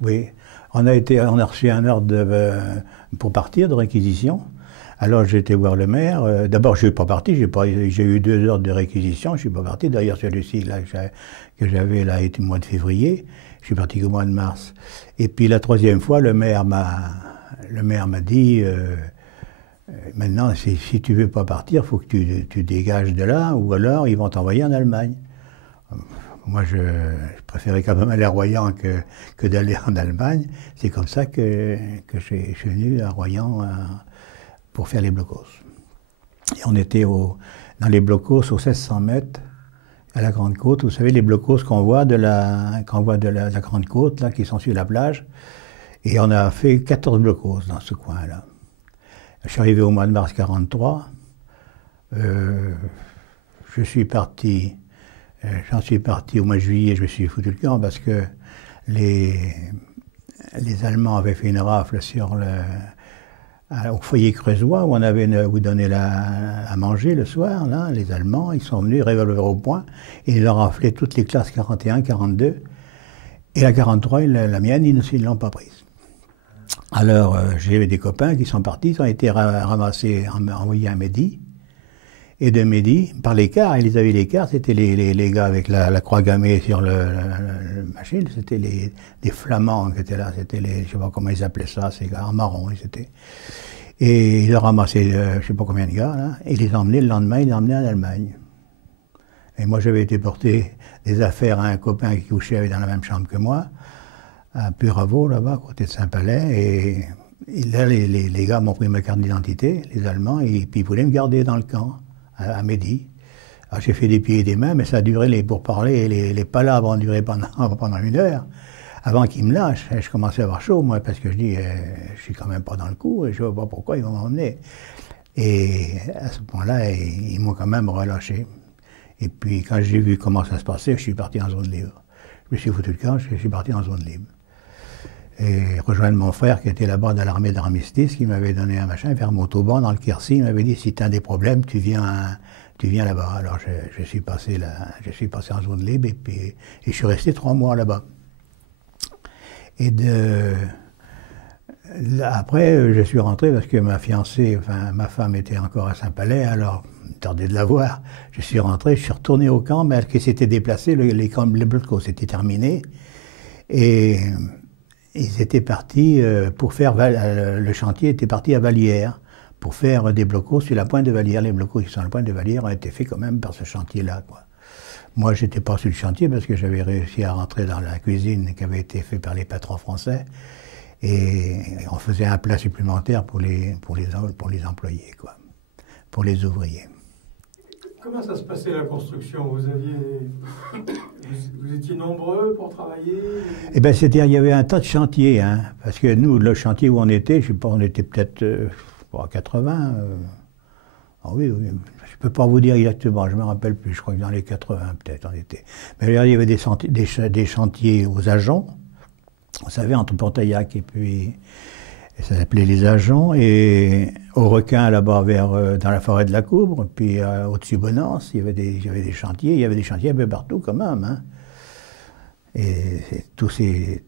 Oui. On a reçu un ordre pour partir de réquisition. Alors j'ai été voir le maire. D'abord, je ne suis pas parti. J'ai eu 2 ordres de réquisition. Je ne suis pas parti. D'ailleurs, celui-ci là, que j'avais là était au mois de février. Je suis parti qu'au mois de mars. Et puis la 3e fois, le maire m'a dit maintenant, si tu ne veux pas partir, il faut que tu dégages de là, ou alors ils vont t'envoyer en Allemagne. Moi, je préférais quand même aller à Royan que d'aller en Allemagne. C'est comme ça que je suis venu à Royan pour faire les blocos. Et on était dans les blocos aux 1600 mètres à la Grande Côte. Vous savez, les blocos qu'on voit de la Grande Côte, là, qui sont sur la plage. Et on a fait 14 blocos dans ce coin-là. Je suis arrivé au mois de mars 1943. J'en suis parti au mois de juillet, je me suis foutu le camp parce que les Allemands avaient fait une rafle au foyer creusois où on avait où donner à manger le soir. Là, les Allemands, ils sont venus, revolver au poing, et ils ont raflé toutes les classes 41, 42. Et la 43, la mienne, ils ne l'ont pas prise. Alors, j'ai des copains qui sont partis, ils ont été ramassés, envoyés à Mehdi. Et de Mehdi, par l'écart, ils avaient l'écart, c'était les gars avec la croix gammée sur le machine, c'était des Flamands qui étaient là, c'était je sais pas comment ils appelaient ça, ces gars en marron, ils étaient. Et ils ont ramassé, je sais pas combien de gars, là, et ils les ont emmenés le lendemain, ils les ont emmenés en Allemagne. Et moi, j'avais été porter des affaires à un copain qui couchait dans la même chambre que moi, à Puravo, là-bas, à côté de Saint-Palais, et là, les gars m'ont pris ma carte d'identité, les Allemands, et puis ils voulaient me garder dans le camp, à Mehdi. Alors j'ai fait des pieds et des mains, mais ça a duré, les pourparlers et les palabres ont duré pendant 1 heure. Avant qu'ils me lâchent, je commençais à avoir chaud, moi, parce que je dis, je suis quand même pas dans le coup, et je vois pas pourquoi ils vont m'emmener. Et à ce point-là, ils m'ont quand même relâché. Et puis, quand j'ai vu comment ça se passait, je suis parti en zone libre. Je me suis foutu le camp, je suis parti en zone libre. Et rejoindre mon frère qui était là-bas dans l'armée d'armistice, qui m'avait donné un machin, vers Montauban, dans le Quercy, il m'avait dit, si tu as des problèmes, tu viens là-bas. Alors je suis passé en zone libre, et puis je suis resté 3 mois là-bas. Et après, je suis rentré parce que ma fiancée, enfin ma femme était encore à Saint-Palais, alors tardé de la voir. Je suis rentré, je suis retourné au camp, mais elle s'était déplacée, les blocos étaient terminés, et ils étaient partis pour faire, le chantier était parti à Vallières, pour faire des blocos sur la pointe de Vallières. Les blocos qui sont à la pointe de Vallières ont été faits quand même par ce chantier-là, quoi. Moi, j'étais pas sur le chantier parce que j'avais réussi à rentrer dans la cuisine qui avait été faite par les patrons français, et on faisait un plat supplémentaire pour les employés, quoi, pour les ouvriers. Comment ça se passait la construction? Vous étiez nombreux pour travailler? Eh bien, il y avait un tas de chantiers, hein, parce que nous, le chantier où on était, je sais pas, on était peut-être à 80. Ah oui, je ne peux pas vous dire exactement, je ne me rappelle plus, je crois que dans les 80 peut-être on était. Mais il y avait des chantiers aux Ajoncs, vous savez, entre Portaillac et puis, ça s'appelait les Ajoncs, et au Requin là-bas dans la forêt de la Coubre, puis au-dessus Bonance, il y avait des chantiers un peu partout quand même, hein. Et tous ces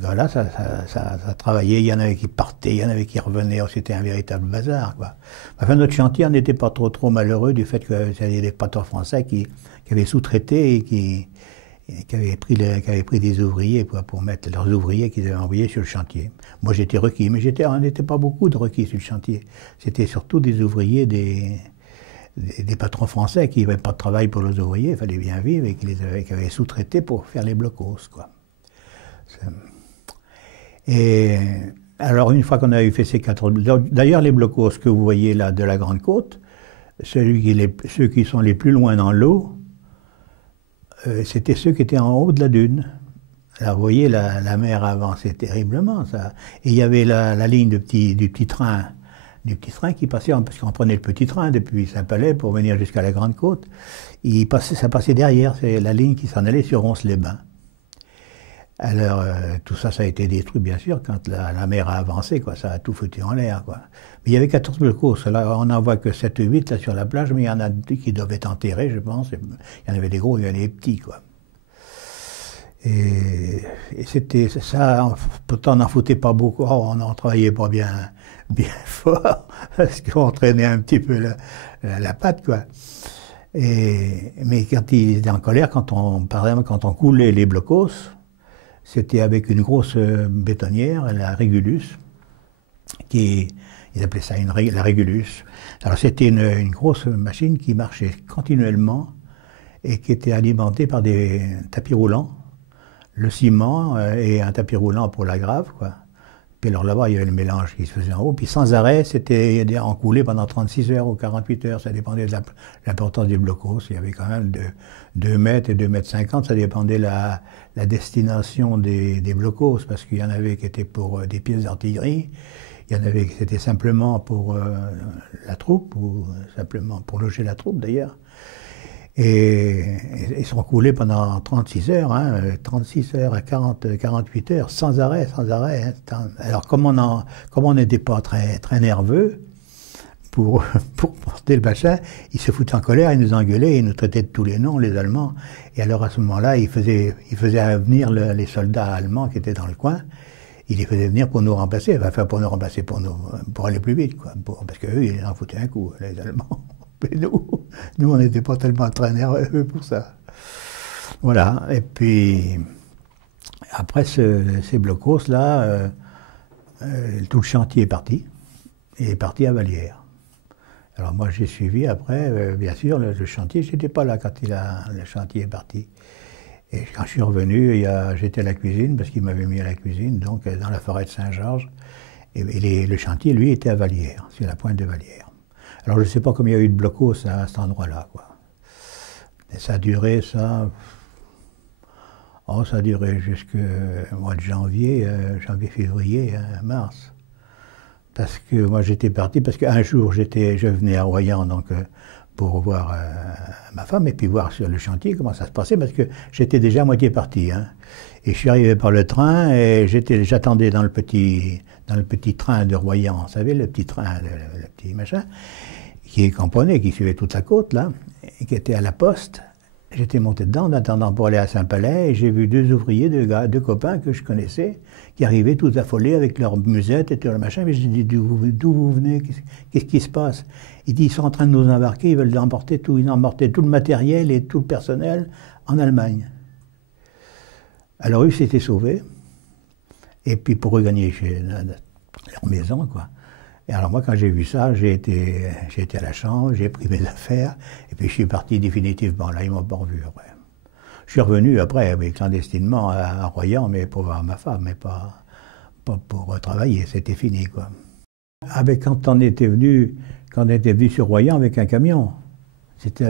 gars-là, ça travaillait, il y en avait qui partaient, il y en avait qui revenaient, c'était un véritable bazar, quoi. Enfin, notre chantier, on n'était pas trop malheureux du fait que c'était des patrons français qui avaient sous-traité et qui avaient pris des ouvriers pour mettre leurs ouvriers qu'ils avaient envoyés sur le chantier. Moi, j'étais requis, mais on n'était pas beaucoup de requis sur le chantier. C'était surtout des ouvriers, des patrons français qui n'avaient pas de travail pour leurs ouvriers, il fallait bien vivre, et qui avaient sous-traité pour faire les blocos, quoi. Et alors, une fois qu'on avait fait ces 4... D'ailleurs, les blocos que vous voyez là de la Grande Côte, ceux qui sont les plus loin dans l'eau, c'était ceux qui étaient en haut de la dune. Alors, vous voyez, la mer avançait terriblement, ça. Et il y avait la ligne du petit train qui passait, parce qu'on prenait le petit train depuis Saint-Palais pour venir jusqu'à la Grande Côte. Ça passait derrière, c'est la ligne qui s'en allait sur Ronces-les-Bains. Alors, tout ça, ça a été détruit, bien sûr, quand la mer a avancé, quoi. Ça a tout foutu en l'air, quoi. Mais il y avait 14 blocos. Là, on n'en voit que 7 ou 8 là, sur la plage, mais il y en a qui doivent être enterrés, je pense. Il y en avait des gros, il y en avait des petits, quoi. Et c'était ça, pourtant on n'en foutait pas beaucoup, on n'en travaillait pas bien fort, parce qu'on traînait un petit peu la patte, quoi. Mais quand il était en colère, par exemple, quand on coulait les blocos, c'était avec une grosse bétonnière, la Régulus, ils appelaient ça la Régulus. Alors c'était une grosse machine qui marchait continuellement et qui était alimentée par des tapis roulants, le ciment et un tapis roulant pour la grave, quoi. Puis alors là-bas, il y avait le mélange qui se faisait en haut. Puis sans arrêt, c'était en coulé pendant 36 heures ou 48 heures. Ça dépendait de l'importance des blocos. Il y avait quand même 2 mètres et 2 mètres 50. Ça dépendait de la destination des blocos. Parce qu'il y en avait qui étaient pour des pièces d'artillerie. Il y en avait qui étaient simplement pour la troupe, ou simplement pour loger la troupe d'ailleurs. Et ils sont coulés pendant 36 heures, 36 heures à 48 heures, sans arrêt. Alors comme on n'était pas très nerveux pour porter le machin, ils se foutaient en colère, ils nous engueulaient, ils nous traitaient de tous les noms, les Allemands. Et alors à ce moment-là, ils faisaient venir les soldats allemands qui étaient dans le coin, ils les faisaient venir pour nous remplacer, pour aller plus vite, quoi, parce qu'eux, ils en foutaient un coup, les Allemands. Mais nous on n'était pas tellement très nerveux pour ça. Voilà, et puis après ces blocos-là, tout le chantier est parti, et est parti à Vallières. Alors moi j'ai suivi après, bien sûr, le chantier, j'étais pas là quand le chantier est parti. Et quand je suis revenu, j'étais à la cuisine, parce qu'il m'avait mis à la cuisine, donc dans la forêt de Saint-Georges, et le chantier, lui, était à Vallières, sur la pointe de Vallières. Alors je ne sais pas combien il y a eu de blocos à cet endroit-là, quoi. Et ça a duré, ça a duré jusqu'au mois de janvier, février, mars. Parce que moi j'étais parti, parce qu'un jour je venais à Royan, donc pour voir ma femme, et puis voir sur le chantier comment ça se passait, parce que j'étais déjà à moitié parti, hein. Et je suis arrivé par le train, et j'attendais dans le petit train de Royan, vous savez, le petit train, le petit machin, qui comprenait, qui suivait toute la côte, là, et qui était à la poste. J'étais monté dedans en attendant pour aller à Saint-Palais, et j'ai vu 2 ouvriers, 2 copains que je connaissais, qui arrivaient tous affolés avec leur musette et tout le machin. Mais j'ai dit, d'où vous venez? Qu'est-ce qui se passe? Il dit, ils sont en train de nous embarquer, ils veulent emporter tout le matériel et tout le personnel en Allemagne. Alors eux s'étaient sauvés, et puis pour regagner leur maison, quoi. Et alors moi, quand j'ai vu ça, j'ai été à la chambre, j'ai pris mes affaires, et puis je suis parti définitivement. Là, ils m'ont pas revu après. Je suis revenu après, oui, clandestinement à Royan, mais pour voir ma femme, mais pas pour travailler. C'était fini, quoi. Quand on était venu sur Royan avec un camion, c'était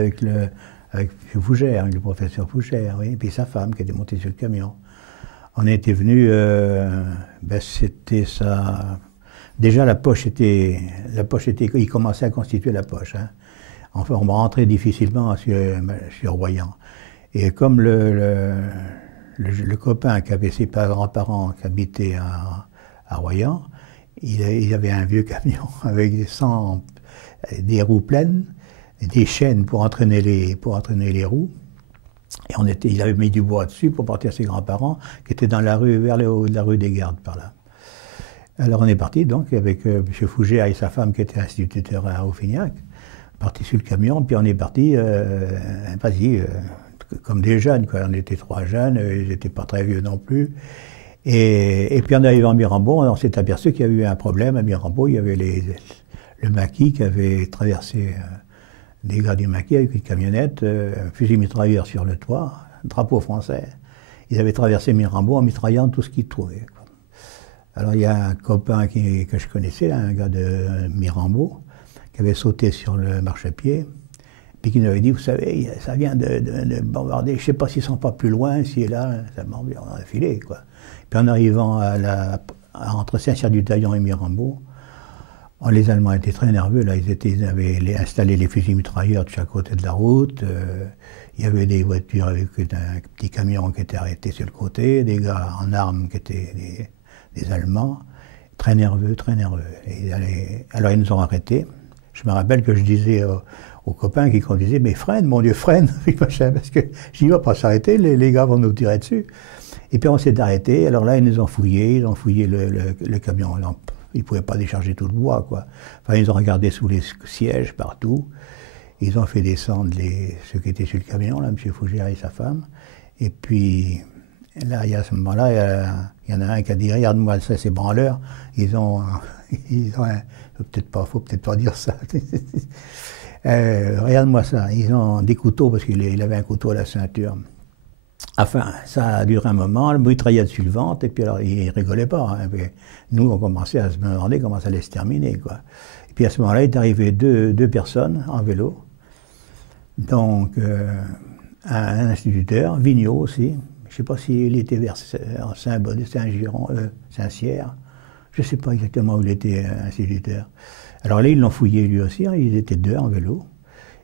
avec Fougère, avec le professeur Fougère, oui, et puis sa femme qui était montée sur le camion. On était venu, c'était ça. Déjà la poche était, il commençait à constituer la poche, hein. Enfin, on rentrait difficilement sur Royan. Et comme le copain qui avait ses grands-parents qui habitaient à Royan, il avait un vieux camion avec des roues pleines, des chaînes pour entraîner les roues. Et il avait mis du bois dessus pour porter à ses grands-parents qui étaient dans la rue, vers le haut de la rue des Gardes, par là. Alors on est parti donc avec M. Fougère et sa femme qui était instituteur à Aufignac, parti sur le camion, puis on est parti, comme des jeunes, quoi. On était 3 jeunes, ils n'étaient pas très vieux non plus. Et puis en arrivant à Mirambeau, on s'est aperçu qu'il y avait eu un problème. À Mirambeau, il y avait le maquis qui avait traversé, des gars du maquis avec une camionnette, un fusil mitrailleur sur le toit, un drapeau français. Ils avaient traversé Mirambeau en mitraillant tout ce qu'ils trouvaient, quoi. Alors il y a un copain que je connaissais, là, un gars de Mirambeau, qui avait sauté sur le marchepied, puis qui nous avait dit, vous savez, ça vient de bombarder, je ne sais pas s'ils ne sont pas plus loin, ici et là, ça m'a filé, quoi. Puis en arrivant entre Saint-Cyr-du-Taillon et Mirambeau, les Allemands étaient très nerveux, là, ils avaient installé les fusils mitrailleurs de chaque côté de la route, il y avait des voitures avec un petit camion qui était arrêté sur le côté, des gars en armes qui étaient des Allemands, très nerveux, très nerveux. Alors ils nous ont arrêtés. Je me rappelle que je disais aux copains qui conduisaient, mais freine, mon Dieu, freine, parce que j'y vais pas s'arrêter, les gars vont nous tirer dessus. Et puis on s'est arrêté, alors là ils nous ont fouillé, le camion, ils ne pouvaient pas décharger tout le bois, quoi. Enfin, ils ont regardé sous les sièges, partout, ils ont fait descendre ceux qui étaient sur le camion, là, M. Fougère et sa femme, et puis là, à ce moment-là, il y en a un qui a dit, regarde-moi ça, ces branleurs, faut peut-être pas dire ça. Regarde-moi ça, ils ont des couteaux, parce qu'il avait un couteau à la ceinture. Enfin, ça a duré un moment, le mitraillette sur le ventre, et puis alors, il rigolait pas. Hein, nous, on commençait à se demander comment ça allait se terminer, quoi. Et puis à ce moment-là, il est arrivé deux personnes en vélo, donc un instituteur, Vigneault aussi, je ne sais pas s'il était vers Saint-Bonnet, Saint-Cyr, je ne sais pas exactement où il était instituteur. Alors là, ils l'ont fouillé lui aussi, hein, ils étaient deux en vélo,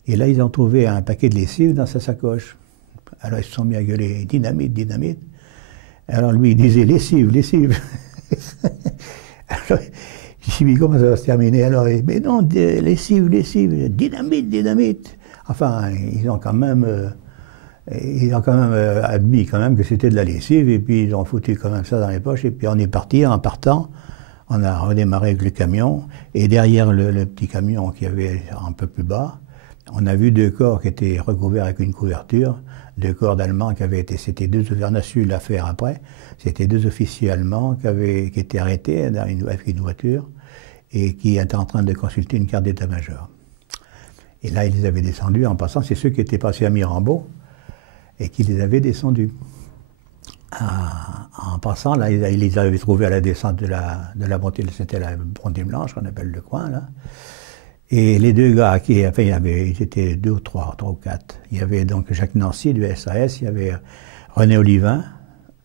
et là, ils ont trouvé un paquet de lessive dans sa sacoche. Alors ils se sont mis à gueuler « dynamite, dynamite ». Alors lui, il disait « lessive, lessive ». Alors, je me suis dit, comment ça va se terminer? Alors, mais non, lessive, lessive, dynamite, dynamite. Enfin, ils ont quand même admis quand même que c'était de la lessive, et puis ils ont foutu quand même ça dans les poches, et puis on est parti, en partant, on a redémarré avec le camion, et derrière le petit camion qui avait un peu plus bas, on a vu deux corps qui étaient recouverts avec une couverture, deux corps d'Allemands qui avaient été, c'était deux, on a su l'affaire après, c'était deux officiers allemands qui étaient arrêtés avec une voiture et qui étaient en train de consulter une carte d'état-major. Et là, ils les avaient descendus en passant, c'est ceux qui étaient passés à Mirambeau et qui les avaient descendus. En passant, là, ils les avaient trouvés à la descente de la Bronte, c'était la Bronte Blanche, qu'on appelle le coin, là. Et les deux gars, ils étaient deux ou trois ou quatre. Il y avait donc Jacques Nancy du SAS, il y avait René Olivin,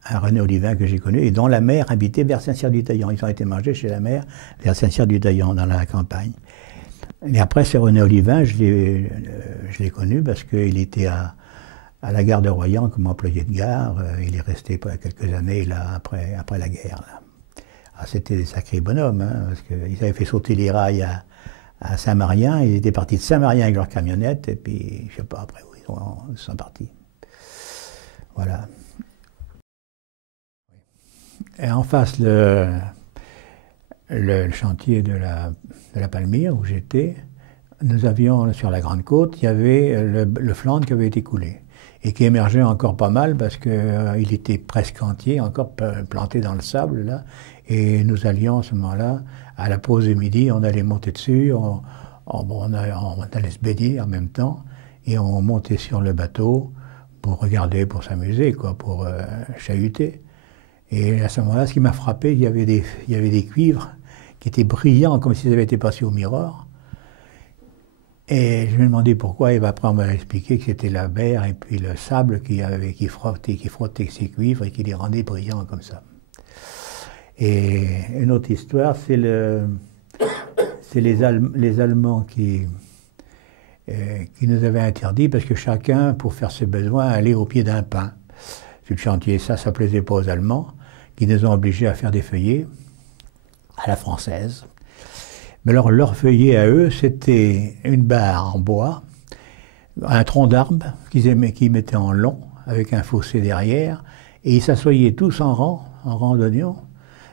un René Olivin que j'ai connu, et dont la mère habitait vers Saint-Cyr-du-Taillan. Ils ont été mangés chez la mère vers Saint-Cyr-du-Taillan, dans la campagne. Et après, c'est René Olivin, je l'ai connu parce qu'il était à la gare de Royan comme employé de gare. Il est resté quelques années là, après la guerre. Ah, c'était des sacrés bonhommes, hein, parce qu'ils avaient fait sauter les rails à Saint-Marien. Ils étaient partis de Saint-Marien avec leur camionnette, et puis, je ne sais pas après où ils sont partis. Voilà. Et en face, le chantier de la Palmyre, où j'étais, nous avions, sur la Grande Côte, il y avait le Flandre qui avait été coulé, et qui émergeait encore pas mal, parce qu'il était presque entier, encore planté dans le sable, là, et nous allions, à ce moment-là, à la pause de midi, on allait monter dessus, on allait se baigner en même temps, et on montait sur le bateau pour regarder, pour s'amuser, quoi, pour chahuter. Et à ce moment-là, ce qui m'a frappé, il y avait des cuivres qui étaient brillants, comme s'ils avaient été passés au miroir. Et je me demandais pourquoi, et après on m'a expliqué que c'était la mer et puis le sable qui frottait ces cuivres et qui les rendait brillants comme ça. Et une autre histoire, c'est les Allemands qui nous avaient interdit, parce que chacun, pour faire ses besoins, allait au pied d'un pin sur le chantier. Ça plaisait pas aux Allemands, qui nous ont obligés à faire des feuillets à la française. Mais alors, leur feuillet à eux, c'était une barre en bois, un tronc d'arbre qu'ils mettaient en long, avec un fossé derrière, et ils s'assoyaient tous en rang d'oignons,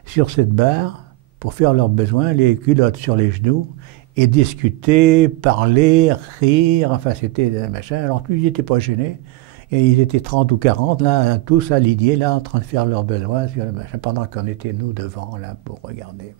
sur cette barre, pour faire leurs besoins, les culottes sur les genoux, et discuter, parler, rire, enfin c'était un machin. Alors ils n'étaient pas gênés, et ils étaient 30 ou 40, là, tous alignés, là, en train de faire leurs besoins sur le machin, pendant qu'on était nous devant, là, pour regarder.